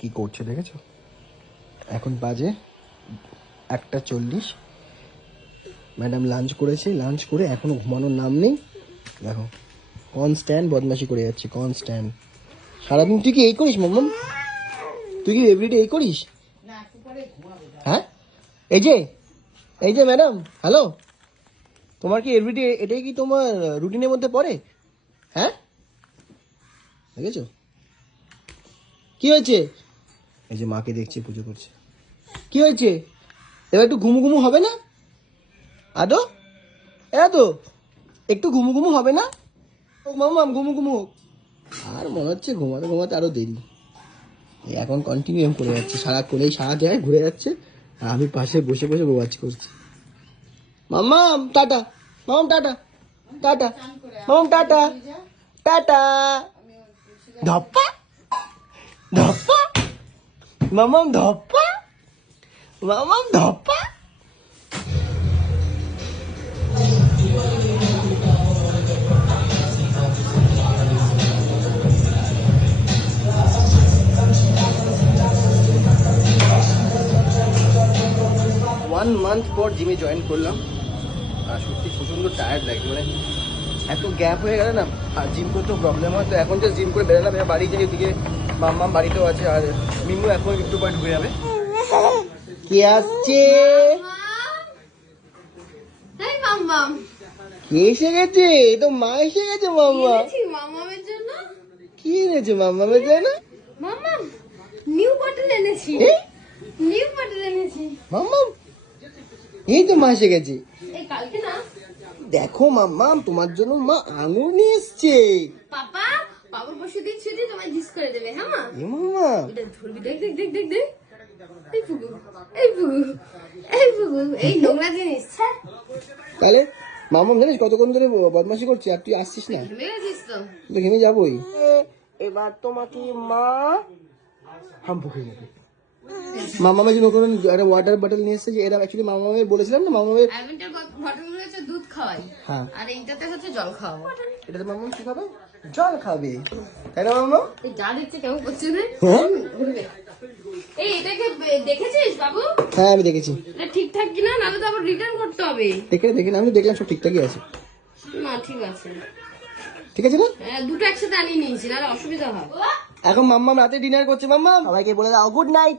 কি করছে দেখেছ? এখন বাজে একটা চল্লিশ। ম্যাডাম লাঞ্চ করেছে, লাঞ্চ করে এখনও ঘুমানোর নাম নেই। দেখো, কনস্ট্যান্ট বদমাশি করে যাচ্ছে, কনস্ট্যান্ট। সারাদিন তুই কি এই করিস মাম্মাম তুই কি এভরিডে এই করিস? হ্যাঁ? এই যে এই যে ম্যাডাম, হ্যালো? তোমার কি এভরিডে এটাই কি তোমার রুটিনের মধ্যে পড়ে? হ্যাঁ? দেখেছ? কি হয়েছে? এই যে মাকে দেখছি পুজো করছে। কি হয়েছে? এবার একটু ঘুমু ঘুমু হবে না? আদো? তো একটু ঘুমু ঘুমু হবে না? ও মামাম ঘুমু ঘুমু হোক। আর মনে হচ্ছে ঘুমাতে ঘুমাতে আরও দেরি। এই এখন কন্টিনিউ এম করে যাচ্ছে। সারা এই সারা জায়গায় ঘুরে যাচ্ছে। আর আমি পাশে বসে বসে ওয়াচ করছি। মামাম টাটা। মামাম টাটা। টাটা। মামাম টাটা। টাটা। ধপ্পা। ধপ্পা। মামাম ধপ্পা মামাম ধপ্পা ওয়ান মান্থ পর জিমে জয়েন করলাম। আর সত্যি প্রচণ্ড টায়ার্ড লাগে মানে এত গ্যাপ হয়ে গেলে না আর জিম করতেও প্রবলেম হয়। তো এখন যে জিম করে বেরোলাম এবার বাড়ি যাই ওদিকে মাম্মাম বাড়িতেও আছে আর মিমু এখন একটু পরে ঢুকে যাবে। কে আসছে? কে এসে গেছে? তো মা এসে গেছে মাম্মা এনেছি মাম্মামের জন্য? কি এনেছে মাম্মামের জন্য? মাম্মাম নিউ বটল এনেছি। নিউ বটল এনেছি। মাম্মাম এই তো মা এসে গেছে। কালকে না দেখো মাম্মা তোমার জন্য মা আঙুর নিয়ে এসছে। পাপা বাবুর বসে দিচ্ছি দি তোমায় জিস করে দেবে হ্যাঁ মা? এ মাম্মা এটা ধরবি দেখ দেখ দেখ দেখ দেখ। এই ফুগু এই ফুগু এই ফুগু এই নোংরা জিনিস ছ্যা তাহলে জানিস কতক্ষণ ধরে বদমাশি করছে? আর তুই আসছিস না? ঘেমে যাবোই। এবার তোমাকে মা হাম ফুকে নেবে মামামের জন্য কোনো একটা ওয়াটার বটল নিয়ে এসেছে যে এরা অ্যাকচুয়ালি মামামের বলেছিলাম না মামামের অ্যাডভেন্টার বটলগুলো হচ্ছে দুধ খাওয়াই। হ্যাঁ। আর এইটাতে হচ্ছে জল খাওয়াবো। এটাতে মামাম কি খাবে? জল খাবে। তাই না মামাম? এই যা দিচ্ছে কেমন করছে রে। হ্যাঁ? এই এটাকে দেখেছিস বাবু? হ্যাঁ আমি দেখেছি। এটা ঠিকঠাক কিনা? নাহলে তো আবার রিটার্ন করতে হবে। দেখে দেখে আমি দেখলাম সব ঠিকঠাকই আছে। না ঠিক আছে। ঠিক আছে না? হ্যাঁ, দুটো একসাথে আনিয়ে নিয়েছি নাহলে অসুবিধা হয়। এখন মাম্মাম রাতে ডিনার করছে মাম্মাম। সবাইকে বলে দাও good night